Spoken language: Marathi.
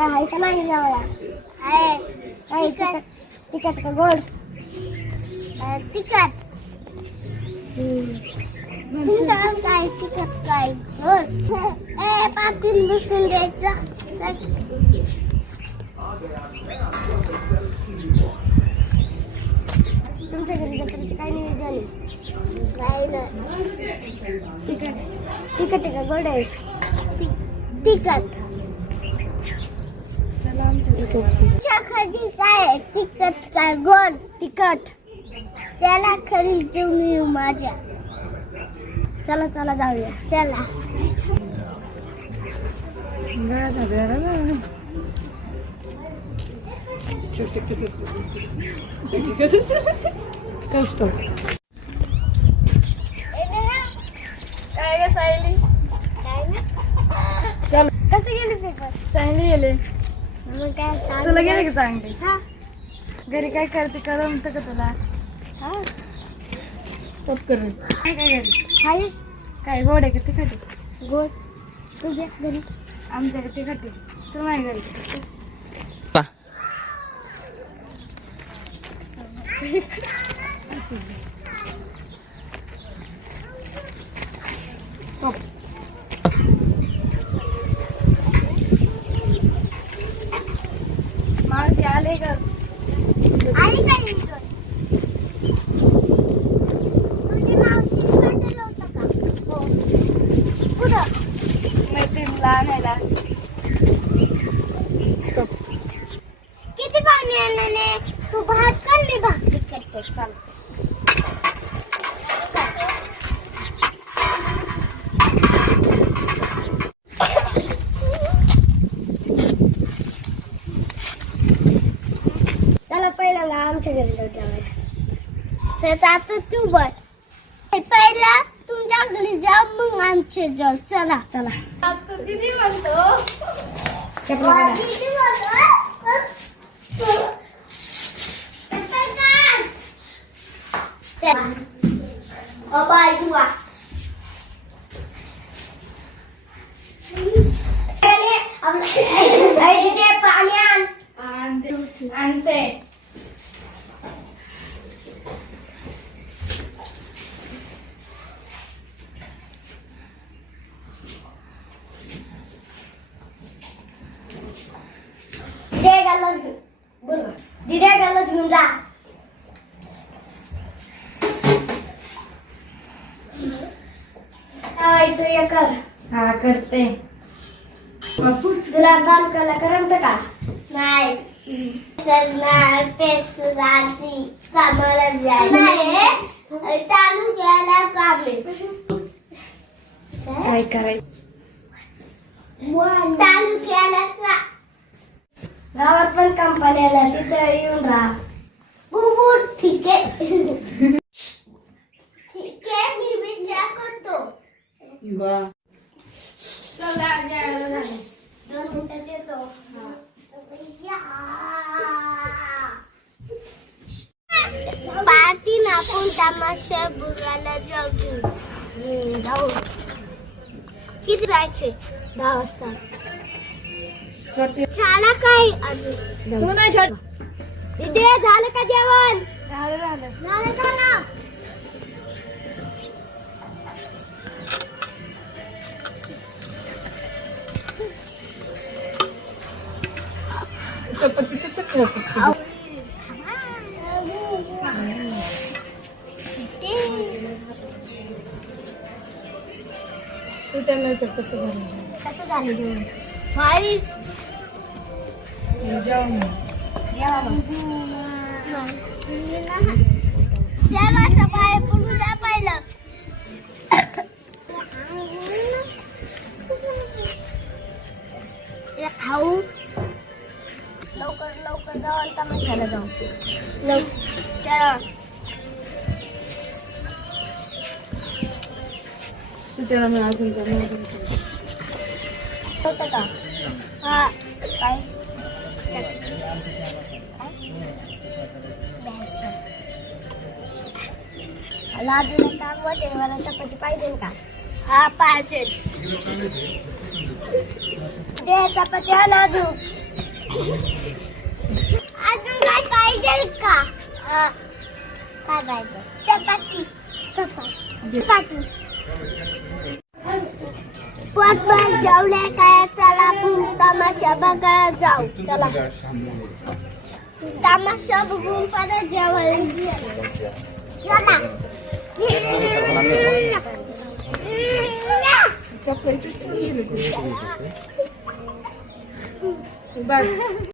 काय आहे का नाही जेवायला? आहे. काय तिखट का गोड? तिखट. तुमच्याकडे काय तिखट काय गोड? पातीन बसून द्यायचं. तुमच्या घरी जत्राचं काय नियोजन आहे? काय नाही. तिखट आहे का गोड आहे? तिखट. तुमच्या घरी काय आहे? तिखट काय गोड? तिखट. चला खरी जेवून येऊ माझ्या. चला चला जाऊया. चला. काय ग सायली? चल कसे गेले पेपर? चांगली गेले. मग काय तुला गेले का चांगली? हा. घरी काय करते करमत का तुला? हा. स्टॉप कर. काय काय घरी हाय काय गोड आहे का तिखट आहे? गोड. तुझ्या घरी? आमच्याकडे तिखट आहे. तू नाही घरी माणसे आले का? आई काय इथं? तुझी मावशी पाठवलं होतं का? हो. कुठं? मैत्रिणीला आणायला. किती पाणी आणले? तू भात कर, मी भाकरी करते. चालते. चला पहिल्यांदा आमच्या घरी जाऊ जेवायला. आता तू बस. पहिला तुमच्या घरी जा, मग आमच्या जाऊ. चला चला. आता दिदी म्हणतो चपला काढा. पाणी आण. आणते. दिद्या गालच घेऊन जा. खावायचं हे कर. हा करते. तुला दान करायला करमत का? नाही करणार. पेस्ट राहती कामाला जायला तालुक्याला कामे. काय करायचं? तालुक्याला गावात पण कंपन्याला तिथं येऊन राहा. ठीक आहे. ठीक आहे, मी विचार करतो. चला जेवायला झालं. 2 मिनिटात येतो. पार्टी नापून तमाशा बघायला जाऊ. किती जायचे? 10 वाजता. छोटी छाला काय अजून? तू नाही छोट. इथे झालं का जेवण? झालं झालं. झालं. चपातीचं चक्र. तू त्यांना विचार कसं झालं जेवण? भारी. जेवण जेवायचं पाय पडू द्या पहिलं. खाऊ. लवकर जाऊ तमाशाला जाऊ. चला. त्याला मी अजून होतं का? हा. काय? लादूला काम वाटे मला चपाती पाहिजे का? हा पाहिजे. दे चपाती आण अजून. अजून काय पाहिजे का काय पाहिजे चपाती चपाती पोटभर जेवल्या काय चला आपण तमाशा बघायला जाऊ चला तमाशा बघून परत जेवायला चला चॉकलेट बस